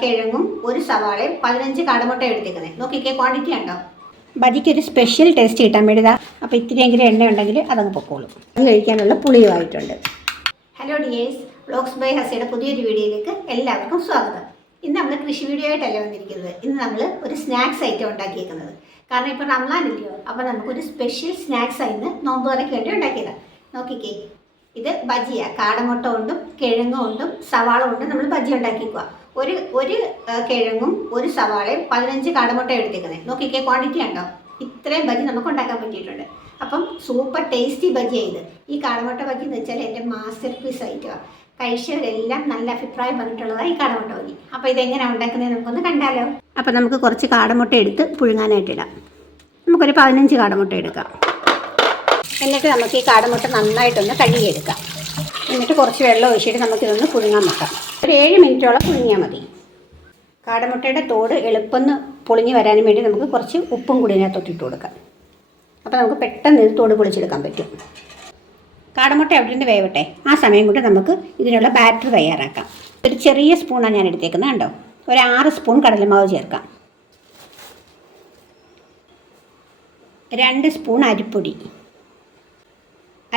കിഴങ്ങും ഒരു സവാളയും 15 കാടമുട്ട എടുത്തേക്കുന്നത്. നോക്കിക്കേ, ക്വാണ്ടിറ്റി ഉണ്ടോ. ബജിക്ക് ഒരു സ്പെഷ്യൽ ടേസ്റ്റ് കിട്ടാൻ വേണ്ടിയതാ. അപ്പോൾ ഇത്തിരിയെങ്കിലും എണ്ണ ഉണ്ടെങ്കിൽ അതങ്ങ് പൊക്കോളും. അത് കഴിക്കാനുള്ള പുളിയുമായിട്ടുണ്ട്. ഹലോ ഡിയേഴ്സ്, വ്ളോഗ്സ് ബൈ ഹസിയുടെ പുതിയൊരു വീഡിയോയിലേക്ക് എല്ലാവർക്കും സ്വാഗതം. ഇന്ന് നമ്മൾ കൃഷി വീഡിയോ ആയിട്ടല്ല വന്നിരിക്കുന്നത്. ഇന്ന് നമ്മൾ ഒരു സ്നാക്സ് ഐറ്റം ഉണ്ടാക്കിയേക്കുന്നത്. കാരണം ഇപ്പോൾ റംസാൻ ഇല്ലയോ, അപ്പോൾ നമുക്കൊരു സ്പെഷ്യൽ സ്നാക്സ് ആയിരുന്നു നോമ്പ് തുറയ്ക്ക് വേണ്ടി ഉണ്ടാക്കിയതാണ്. നോക്കിക്കേ, ഇത് ബജിയാണ്. കാടമുട്ട കൊണ്ടും കിഴങ്ങ് കൊണ്ടും സവാള കൊണ്ടും നമ്മൾ ബജി ഉണ്ടാക്കിക്കുക. ഒരു കിഴങ്ങും ഒരു സവാളയും 15 കാടമുട്ട എടുത്തേക്കുന്നത്. നോക്കിക്കേ, ക്വാണ്ടിറ്റി ഉണ്ടോ. ഇത്രയും ബജി നമുക്ക് ഉണ്ടാക്കാൻ പറ്റിയിട്ടുണ്ട്. അപ്പം സൂപ്പർ ടേസ്റ്റി ബജിയാണ് ഇത്. ഈ കാടമുട്ട ബജി എന്ന് വെച്ചാൽ എൻ്റെ മാസ്റ്റർ പീസ് ഐറ്റമാണ്. കഴിച്ചവരെല്ലാം നല്ല അഭിപ്രായം പറഞ്ഞിട്ടുള്ളതാണ് ഈ കാടമുട്ട ബജി. അപ്പോൾ ഇതെങ്ങനെയാണ് ഉണ്ടാക്കുന്നത് നമുക്കൊന്ന് കണ്ടാലോ. അപ്പോൾ നമുക്ക് കുറച്ച് കാടമുട്ട എടുത്ത് പുഴുങ്ങാനായിട്ടിടാം. നമുക്കൊരു 15 കാടമുട്ട എടുക്കാം. എന്നിട്ട് നമുക്ക് ഈ കാടമുട്ട നന്നായിട്ടൊന്ന് കഴുകിയെടുക്കാം. എന്നിട്ട് കുറച്ച് വെള്ളം ഒഴിച്ചിട്ട് നമുക്കിതൊന്ന് പുഴുങ്ങാൻ വെക്കാം. ഒരു 7 മിനിറ്റോളം പുഴുങ്ങിയാൽ മതി. കാടമുട്ടയുടെ തോട് എളുപ്പം പൊളിഞ്ഞ് വരാനും വേണ്ടി നമുക്ക് കുറച്ച് ഉപ്പും കൂടി ഇതിനകത്തോട്ട് ഇട്ട് കൊടുക്കാം. അപ്പോൾ നമുക്ക് പെട്ടെന്ന് ഇത് തോട് പൊളിച്ചെടുക്കാൻ പറ്റും. കാടമുട്ട അവിടെ നിന്ന് വേവട്ടെ. ആ സമയം കൊണ്ട് നമുക്ക് ഇതിനുള്ള ബാറ്റർ തയ്യാറാക്കാം. ഒരു ചെറിയ സ്പൂണാണ് ഞാൻ എടുത്തേക്കുന്നത്. കണ്ടോ, ഒരു 6 സ്പൂൺ കടലമാവ് ചേർക്കാം. 2 സ്പൂൺ അരിപ്പൊടി.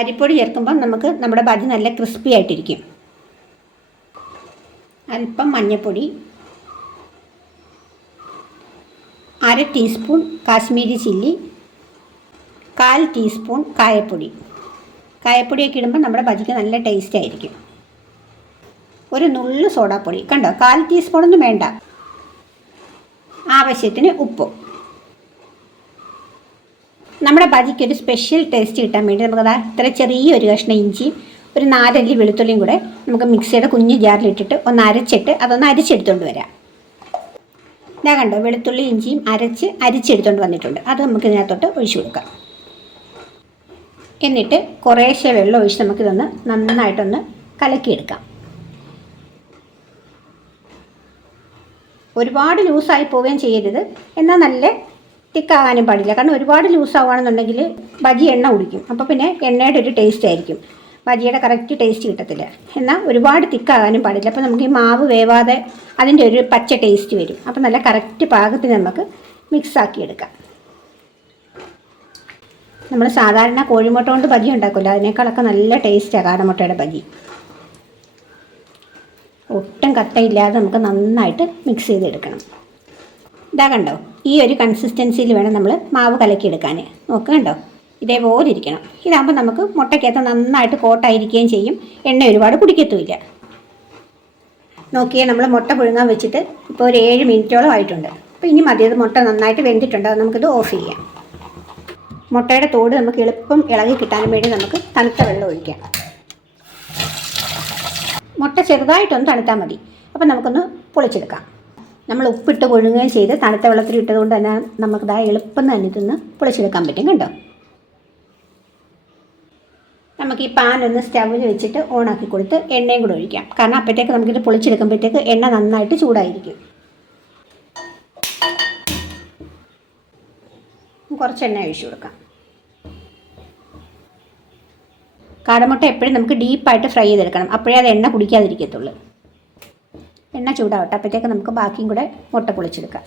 അരിപ്പൊടി ചേർക്കുമ്പം നമുക്ക് നമ്മുടെ ബജി നല്ല ക്രിസ്പി ആയിട്ടിരിക്കും. അല്പം മഞ്ഞൾപ്പൊടി, 1/2 ടീസ്പൂൺ കാശ്മീരി ചില്ലി, 1/4 ടീസ്പൂൺ കായപ്പൊടി. കായപ്പൊടിയൊക്കെ ഇടുമ്പോൾ നമ്മുടെ ബജിക്ക് നല്ല ടേസ്റ്റ് ആയിരിക്കും. ഒരു നുള്ളു സോഡാപ്പൊടി. കണ്ടോ, 1/4 ടീസ്പൂണൊന്നും വേണ്ട. ആവശ്യത്തിന് ഉപ്പും. നമ്മുടെ ബജിക്ക് ഒരു സ്പെഷ്യൽ ടേസ്റ്റ് കിട്ടാൻ വേണ്ടി നമുക്കത് ഇത്ര ചെറിയൊരു കഷ്ണം ഇഞ്ചിയും ഒരു 4 അല്ലി വെളുത്തുള്ളിയും കൂടെ നമുക്ക് മിക്സിയുടെ കുഞ്ഞ് ജാറിലിട്ടിട്ട് ഒന്ന് അരച്ചിട്ട് അതൊന്ന് അരിച്ചെടുത്തുകൊണ്ട് വരാം. ഞാൻ കണ്ടോ, വെളുത്തുള്ളി ഇഞ്ചിയും അരിച്ചെടുത്തുകൊണ്ട് വന്നിട്ടുണ്ട്. അത് നമുക്ക് ഇതിനകത്തോട്ട് ഒഴിച്ചു കൊടുക്കാം. എന്നിട്ട് കുറേശ്ശെ വെള്ളം ഒഴിച്ച് നമുക്കിതൊന്ന് നന്നായിട്ടൊന്ന് കലക്കിയെടുക്കാം. ഒരുപാട് ലൂസായി പോവുകയും ചെയ്യരുത്, എന്നാൽ നല്ല തിക്കാകാനും പാടില്ല. കാരണം ഒരുപാട് ലൂസാവുകയാണെന്നുണ്ടെങ്കിൽ ബജി എണ്ണ കുടിക്കും. അപ്പോൾ പിന്നെ എണ്ണയുടെ ഒരു ടേസ്റ്റ് ആയിരിക്കും, ബജിയുടെ കറക്റ്റ് ടേസ്റ്റ് കിട്ടത്തില്ല. എന്നാൽ ഒരുപാട് തിക്കാകാനും പാടില്ല. അപ്പോൾ നമുക്ക് ഈ മാവ് വേവാതെ അതിൻ്റെ ഒരു പച്ച ടേസ്റ്റ് വരും. അപ്പോൾ നല്ല കറക്റ്റ് പാകത്തിന് നമുക്ക് മിക്സാക്കി എടുക്കാം. നമ്മൾ സാധാരണ കോഴിമുട്ട കൊണ്ട് ബജി ഉണ്ടാക്കില്ല, അതിനേക്കാളൊക്കെ നല്ല ടേസ്റ്റാണ് കാടമുട്ടയുടെ ബജി. ഒട്ടും കട്ടയില്ലാതെ നമുക്ക് നന്നായിട്ട് മിക്സ് ചെയ്തെടുക്കണം. ഇതാ കണ്ടോ, ഈ ഒരു കൺസിസ്റ്റൻസിയിൽ വേണം നമ്മൾ മാവ് കലക്കിയെടുക്കാൻ. കണ്ടോ, ഇതേപോലെ ഇരിക്കണം. ഇതാകുമ്പോൾ നമുക്ക് മുട്ടയ്ക്കകത്ത് നന്നായിട്ട് കോട്ടായിരിക്കുകയും ചെയ്യും, എണ്ണ ഒരുപാട് കുടിക്കത്തുമില്ല. നോക്കിയേ, നമ്മൾ മുട്ട പുഴുങ്ങാൻ വെച്ചിട്ട് ഇപ്പോൾ ഒരു 7 മിനിറ്റോളം ആയിട്ടുണ്ട്. അപ്പോൾ ഇനി മതി, അത് മുട്ട നന്നായിട്ട് വെന്തിട്ടുണ്ട്. അത് നമുക്കിത് ഓഫ് ചെയ്യാം. മുട്ടയുടെ തോട് നമുക്ക് എളുപ്പം ഇളകി കിട്ടാൻ വേണ്ടി നമുക്ക് തണുത്ത വെള്ളം ഒഴിക്കാം. മുട്ട ചെറുതായിട്ടൊന്ന് തണുത്താൽ മതി. അപ്പോൾ നമുക്കൊന്ന് പൊളിച്ചെടുക്കാം. നമ്മൾ ഉപ്പിട്ട് പുഴുങ്ങുകയും ചെയ്ത് തണുത്ത വെള്ളത്തിൽ ഇട്ടതുകൊണ്ട് തന്നെ നമുക്കിതാ എളുപ്പം തന്നെ ഇതൊന്ന് പൊളിച്ചെടുക്കാൻ പറ്റും. കണ്ടോ, നമുക്ക് ഈ പാൻ ഒന്ന് സ്റ്റവിൽ വെച്ചിട്ട് ഓണാക്കി കൊടുത്ത് എണ്ണയും കൂടെ ഒഴിക്കാം. കാരണം അപ്പോഴത്തേക്ക് നമുക്കിത് പൊളിച്ചെടുക്കുമ്പോഴത്തേക്ക് എണ്ണ നന്നായിട്ട് ചൂടായിരിക്കും. കുറച്ച് എണ്ണ ഒഴിച്ചു കൊടുക്കാം. കാടമുട്ട എപ്പോഴും നമുക്ക് ഡീപ്പായിട്ട് ഫ്രൈ ചെയ്തെടുക്കണം, അപ്പോഴേ അത് എണ്ണ കുടിക്കാതിരിക്കത്തുള്ളൂ. എണ്ണ ചൂടാവട്ടെ, അപ്പോഴത്തേക്ക് നമുക്ക് ബാക്കിയും കൂടെ മുട്ട പൊളിച്ചെടുക്കാം.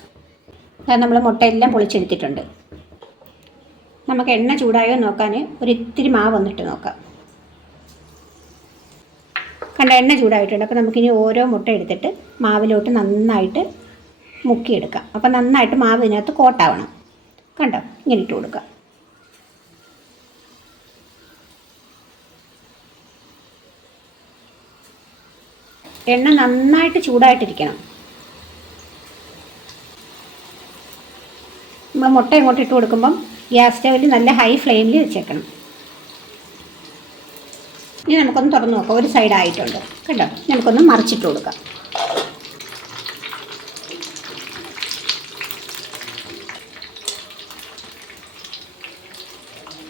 അത് നമ്മൾ മുട്ട എല്ലാം പൊളിച്ചെടുത്തിട്ടുണ്ട്. നമുക്ക് എണ്ണ ചൂടായോ നോക്കാൻ ഒരു ഇത്തിരി മാവ് വന്നിട്ട് നോക്കാം. കണ്ട, എണ്ണ ചൂടായിട്ടുണ്ട്. അപ്പോൾ നമുക്കിനി ഓരോ മുട്ട എടുത്തിട്ട് മാവിലോട്ട് നന്നായിട്ട് മുക്കിയെടുക്കാം. അപ്പോൾ നന്നായിട്ട് മാവ് ഇതിനകത്ത് കോട്ടാവണം. കണ്ടോ, ഇങ്ങനെ ഇട്ട് കൊടുക്കാം. എണ്ണ നന്നായിട്ട് ചൂടായിട്ടിരിക്കണം. നമ്മൾ മുട്ട ഇങ്ങോട്ട് ഇട്ട് കൊടുക്കുമ്പം ഗ്യാസ് സ്റ്റവിൽ നല്ല ഹൈ ഫ്ലെയിമിൽ വെച്ചേക്കണം. ഇനി നമുക്കൊന്ന് തുറന്ന് നോക്കാം. ഒരു സൈഡായിട്ടുണ്ട് കേട്ടോ. നമുക്കൊന്ന് മറിച്ചിട്ട് കൊടുക്കാം.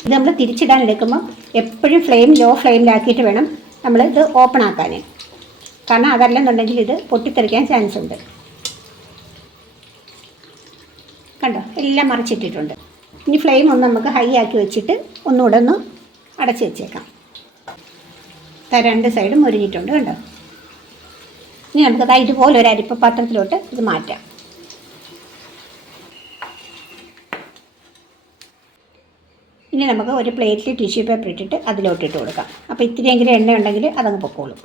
ഇത് നമ്മൾ തിരിച്ചിടാൻ എടുക്കുമ്പം എപ്പോഴും ഫ്ലെയിം ലോ ഫ്ലെയിമിലാക്കിയിട്ട് വേണം നമ്മൾ ഇത് ഓപ്പൺ ആക്കാൻ. കാരണം അതല്ലെന്നുണ്ടെങ്കിൽ ഇത് പൊട്ടിത്തെറിക്കാൻ ചാൻസ് ഉണ്ട്. കണ്ടോ, എല്ലാം മറിച്ചിട്ടിട്ടുണ്ട്. ഇനി ഫ്ലെയിം ഒന്ന് നമുക്ക് ഹൈ ആക്കി വെച്ചിട്ട് ഒന്നുകൂടെ ഒന്ന് അടച്ച് വെച്ചേക്കാം. 2 സൈഡും മുരിഞ്ഞിട്ടുണ്ട്. കണ്ടോ, ഇനി നമുക്കത് ഇതുപോലെ ഒരു അരിപ്പ പാത്രത്തിലോട്ട് ഇത് മാറ്റാം. ഇനി നമുക്ക് ഒരു പ്ലേറ്റിൽ ടിഷ്യൂ പേപ്പർ ഇട്ടിട്ട് അതിലോട്ടിട്ട് കൊടുക്കാം. അപ്പോൾ ഇത്തിരിയെങ്കിലും എണ്ണ ഉണ്ടെങ്കിൽ അതങ്ങ് പൊക്കോളും.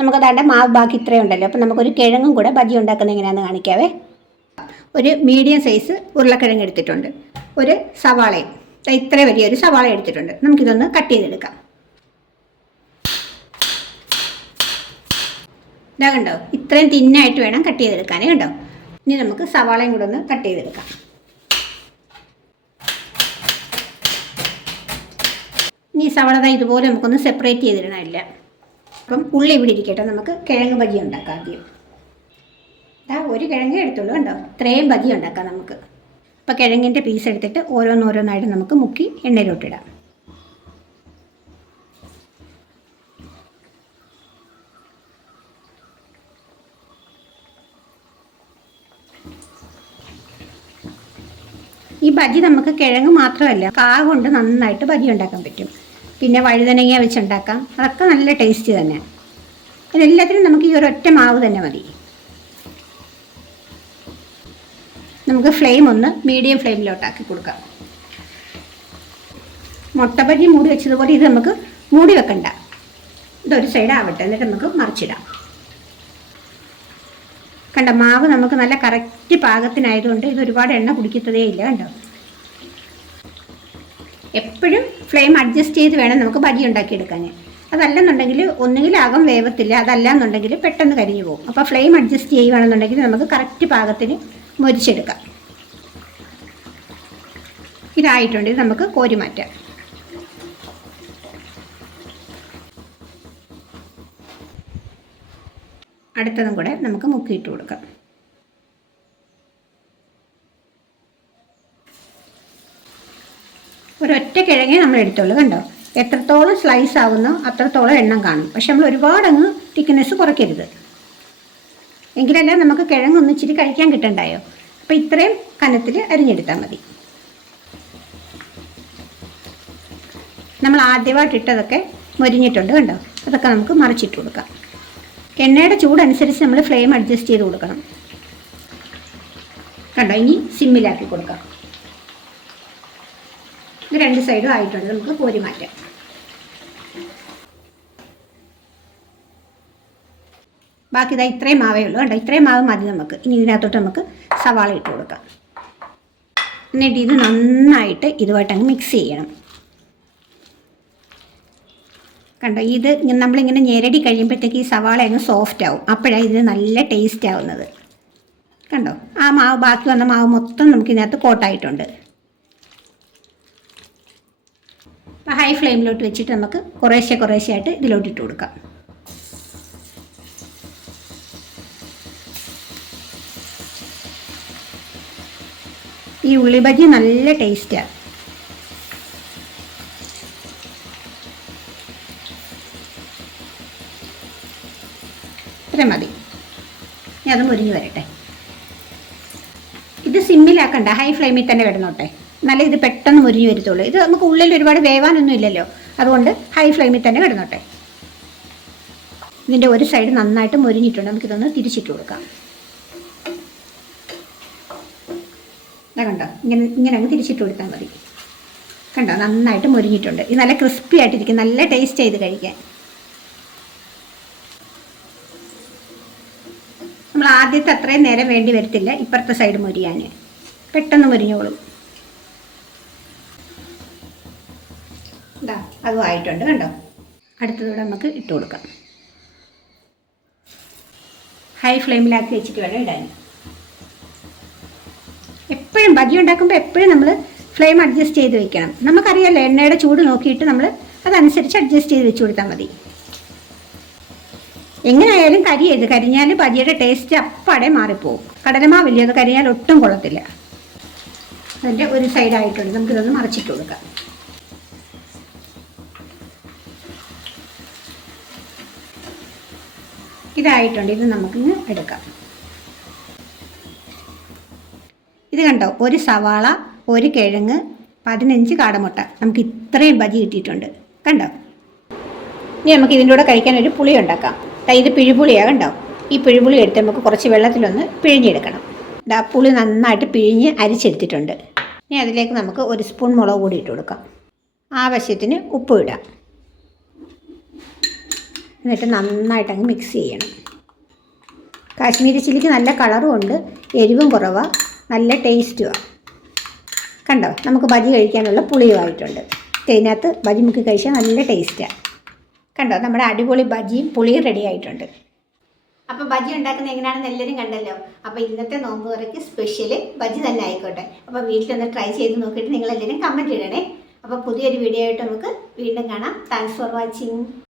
നമുക്കതാണ്ട് മാവ് ബാക്കി ഇത്രയും ഉണ്ടല്ലോ. അപ്പോൾ നമുക്കൊരു കിഴങ്ങും കൂടെ ബജി ഉണ്ടാക്കുന്നത് എങ്ങനെയാണെന്ന് കാണിക്കാവേ. ഒരു മീഡിയം സൈസ് ഉരുളക്കിഴങ്ങ് എടുത്തിട്ടുണ്ട്. ഒരു സവാളയും ഇത്ര വലിയൊരു സവാള എടുത്തിട്ടുണ്ട്. നമുക്കിതൊന്ന് കട്ട് ചെയ്തെടുക്കാം. ഇതാ കണ്ടോ, ഇത്രയും തിന്നായിട്ട് വേണം കട്ട് ചെയ്തെടുക്കാൻ. കണ്ടോ, ഇനി നമുക്ക് സവാളയും കൂടെ ഒന്ന് കട്ട് ചെയ്തെടുക്കാം. ഇനി സവാള ഇതുപോലെ നമുക്കൊന്ന് സെപ്പറേറ്റ് ചെയ്തിടണമില്ല. അപ്പം ഉള്ളി ഇവിടെ ഇരിക്കട്ടെ, നമുക്ക് കിഴങ്ങ് ബജി ഉണ്ടാക്കാം. ആദ്യം ഒരു കിഴങ്ങേ എടുത്തുള്ളൂ. കണ്ടോ, ഇത്രയും ബജി ഉണ്ടാക്കാം നമുക്ക്. അപ്പോൾ കിഴങ്ങിൻ്റെ പീസ് എടുത്തിട്ട് ഓരോന്നോരോന്നായിട്ട് നമുക്ക് മുക്കി എണ്ണയിലോട്ടിടാം. ഈ ബജി നമുക്ക് കിഴങ്ങ് മാത്രമല്ല കാ കൊണ്ട് നന്നായിട്ട് ബജി ഉണ്ടാക്കാൻ പറ്റും. പിന്നെ വഴുതനങ്ങ വെച്ചുണ്ടാക്കാം. അതൊക്കെ നല്ല ടേസ്റ്റ് തന്നെ. അതിനെല്ലാത്തിനും നമുക്ക് ഈ ഒരൊറ്റ മാവ് തന്നെ മതി. നമുക്ക് ഫ്ലെയിം ഒന്ന് മീഡിയം ഫ്ലെയിമിലോട്ടാക്കി കൊടുക്കാം. മുട്ട ബജി മൂടി വെച്ചതുപോലെ ഇത് നമുക്ക് മൂടി വെക്കണ്ട. ഇതൊരു സൈഡ് ആവട്ടെ, എന്നിട്ട് നമുക്ക് മറിച്ചിടാം. കണ്ട, മാവ് നമുക്ക് നല്ല കറക്റ്റ് പാകത്തിനായതുകൊണ്ട് ഇത് ഒരുപാട് എണ്ണ കുടിക്കത്തതേ ഇല്ല. കണ്ടോ, എപ്പോഴും ഫ്ലെയിം അഡ്ജസ്റ്റ് ചെയ്ത് വേണം നമുക്ക് ബജി ഉണ്ടാക്കിയെടുക്കാൻ. അതല്ലെന്നുണ്ടെങ്കിൽ ഒന്നുകിൽ അകം വേവത്തില്ല, അതല്ല എന്നുണ്ടെങ്കിൽ പെട്ടെന്ന് കരിഞ്ഞു പോകും. അപ്പോൾ ഫ്ലെയിം അഡ്ജസ്റ്റ് ചെയ്യുകയാണെന്നുണ്ടെങ്കിൽ നമുക്ക് കറക്റ്റ് പാകത്തിന് മൊരിച്ചെടുക്കാം. ഇതായിട്ടുണ്ട്. ഇത് നമുക്ക് കോരി മാറ്റാം. അടുത്തതും കൂടെ നമുക്ക് മുക്കിയിട്ട് കൊടുക്കാം. ഒരൊറ്റ കിഴങ്ങേ നമ്മൾ എടുത്തോളൂ. കണ്ടോ, എത്രത്തോളം സ്ലൈസ് ആവുന്നോ അത്രത്തോളം എണ്ണം കാണും. പക്ഷെ നമ്മൾ ഒരുപാടങ്ങ് തിക്നെസ് കുറയ്ക്കരുത്. എങ്കിലല്ല നമുക്ക് കിഴങ്ങൊന്ന് ഇച്ചിരി കഴിക്കാൻ കിട്ടണ്ടായോ. അപ്പോൾ ഇത്രയും കനത്തിൽ അരിഞ്ഞെടുത്താൽ മതി. നമ്മൾ ആദ്യമായിട്ടിട്ടതൊക്കെ മൊരിഞ്ഞിട്ടുണ്ട്. കണ്ടോ, അതൊക്കെ നമുക്ക് മറിച്ചിട്ട് കൊടുക്കാം. എണ്ണയുടെ ചൂടനുസരിച്ച് നമ്മൾ ഫ്ലെയിം അഡ്ജസ്റ്റ് ചെയ്ത് കൊടുക്കണം. കണ്ടോ, ഇനി സിമ്മിലാക്കി കൊടുക്കാം. ഇത് രണ്ട് സൈഡും ആയിട്ടുണ്ട്. നമുക്ക് കോരി മാറ്റാം. ബാക്കി ഇതാ ഇത്രയും മാവേ ഉള്ളൂ. കണ്ടോ, ഇത്രയും മാവ് മതി നമുക്ക്. ഇനി ഇതിനകത്തോട്ട് നമുക്ക് സവാള ഇട്ട് കൊടുക്കാം. എന്നിട്ട് ഇത് നന്നായിട്ട് ഇതുമായിട്ടങ്ങ് മിക്സ് ചെയ്യണം. കണ്ടോ, ഇത് നമ്മളിങ്ങനെ ഞെരടി കഴിയുമ്പോഴത്തേക്ക് ഈ സവാള അങ്ങ് സോഫ്റ്റ് ആവും. അപ്പോഴാണ് ഇതിന് നല്ല ടേസ്റ്റ് ആവുന്നത്. കണ്ടോ, ആ മാവ് ബാക്കി വന്ന മാവ് മൊത്തം നമുക്കിതിനകത്ത് കോട്ടായിട്ടുണ്ട്. അപ്പോൾ ഹൈ ഫ്ലെയിമിലോട്ട് വെച്ചിട്ട് നമുക്ക് കുറേശ്ശെ ആയിട്ട് ഇതിലോട്ടിട്ട് കൊടുക്കാം. ഈ ഉള്ളി ബജി നല്ല ടേസ്റ്റാണ്. ഇത്രയും മതി. ഇനി അത് മുരിഞ്ഞ് വരട്ടെ. ഇത് സിമ്മിലാക്കണ്ട, ഹൈ ഫ്ലെയിമിൽ തന്നെ കിടന്നോട്ടെ. എന്നാലേ ഇത് പെട്ടെന്ന് മുരിഞ്ഞ് വരത്തുള്ളൂ. ഇത് നമുക്ക് ഉള്ളിൽ ഒരുപാട് വേവാനൊന്നും ഇല്ലല്ലോ, അതുകൊണ്ട് ഹൈ ഫ്ലെയിമിൽ തന്നെ കിടന്നോട്ടെ. ഇതിൻ്റെ ഒരു സൈഡ് നന്നായിട്ട് മുരിഞ്ഞിട്ടുണ്ട്. നമുക്കിതൊന്ന് തിരിച്ചിട്ട് കൊടുക്കാം. കണ്ടോ, ഇങ്ങനെ അങ്ങ് തിരിച്ചിട്ട് കൊടുത്താൽ മതി. കണ്ടോ, നന്നായിട്ട് മുരിഞ്ഞിട്ടുണ്ട്. ഇത് നല്ല ക്രിസ്പി ആയിട്ടിരിക്കും. നല്ല ടേസ്റ്റ് ചെയ്ത് കഴിക്കാൻ. നമ്മൾ ആദ്യത്തെ അത്രയും നേരം വേണ്ടി വരത്തില്ല ഇപ്പുറത്തെ സൈഡ് മുരിയാൻ. പെട്ടെന്ന് മുരിഞ്ഞോളും. ഇതാ അതും ആയിട്ടുണ്ട്. കണ്ടോ, അടുത്തതൂടെ നമുക്ക് ഇട്ട് കൊടുക്കാം. ഹൈ ഫ്ലെയിമിലാക്കി വെച്ചിട്ട് വേണം ഇടാൻ. എപ്പോഴും ബജി ഉണ്ടാക്കുമ്പോൾ എപ്പോഴും നമ്മൾ ഫ്ലെയിം അഡ്ജസ്റ്റ് ചെയ്ത് വെക്കണം. നമുക്കറിയാമല്ലോ, എണ്ണയുടെ ചൂട് നോക്കിയിട്ട് നമ്മൾ അതനുസരിച്ച് അഡ്ജസ്റ്റ് ചെയ്ത് വെച്ച് കൊടുത്താൽ മതി. എങ്ങനെയായാലും കരിയരുത്. കരിഞ്ഞാൽ ബജിയുടെ ടേസ്റ്റ് അപ്പാടെ മാറിപ്പോവും. കടലമാവില്ലേ, അത് കരിഞ്ഞാൽ ഒട്ടും കൊള്ളത്തില്ല. അതിൻ്റെ ഒരു സൈഡായിട്ടുണ്ട്. നമുക്കിതൊന്ന് മറിച്ചിട്ട് കൊടുക്കാം. ഇതായിട്ടുണ്ട്. ഇത് നമുക്കിന്ന് എടുക്കാം. ഇത് കണ്ടോ, ഒരു സവാള, ഒരു കിഴങ്ങ്, 15 കാടമുട്ട. നമുക്ക് ഇത്രയും ബജി കിട്ടിയിട്ടുണ്ട്. കണ്ടോ, ഇനി നമുക്ക് ഇതിൻ്റെ കൂടെ കഴിക്കാൻ ഒരു പുളി ഉണ്ടാക്കാം. ഇത് പിഴുപുളിയാണ് കണ്ടോ. ഈ പിഴുപുളി എടുത്ത് നമുക്ക് കുറച്ച് വെള്ളത്തിലൊന്ന് പിഴിഞ്ഞെടുക്കണം. പുളി നന്നായിട്ട് പിഴിഞ്ഞ് അരിച്ചെടുത്തിട്ടുണ്ട്. ഇനി അതിലേക്ക് നമുക്ക് 1 സ്പൂൺ മുളക് പൊടി ഇട്ട് കൊടുക്കാം. ആവശ്യത്തിന് ഉപ്പ് ഇടാം. എന്നിട്ട് നന്നായിട്ടങ്ങ് മിക്സ് ചെയ്യണം. കാശ്മീരി ചില്ലിക്ക് നല്ല കളറും ഉണ്ട്, എരിവും കുറവാണ്, നല്ല ടേസ്റ്റുമാണ്. കണ്ടോ, നമുക്ക് ബജി കഴിക്കാനുള്ള പുളിയുമായിട്ടുണ്ട്. ഇതിനകത്ത് ബജി മുക്കി കഴിച്ചാൽ നല്ല ടേസ്റ്റാണ്. കണ്ടോ, നമ്മുടെ അടിപൊളി ബജിയും പുളിയും റെഡി ആയിട്ടുണ്ട്. അപ്പോൾ ബജി ഉണ്ടാക്കുന്നത് എങ്ങനെയാണെന്ന് എല്ലാവരും കണ്ടല്ലോ. അപ്പോൾ ഇന്നത്തെ നോമ്പ് തുറയ്ക്ക് സ്പെഷ്യൽ ബജി തന്നെ ആയിക്കോട്ടെ. അപ്പോൾ വീട്ടിലൊന്ന് ട്രൈ ചെയ്ത് നോക്കിയിട്ട് നിങ്ങളെല്ലാവരും കമൻറ്റ് ഇടണേ. അപ്പോൾ പുതിയൊരു വീഡിയോ ആയിട്ട് നമുക്ക് വീണ്ടും കാണാം. Thanks for watching.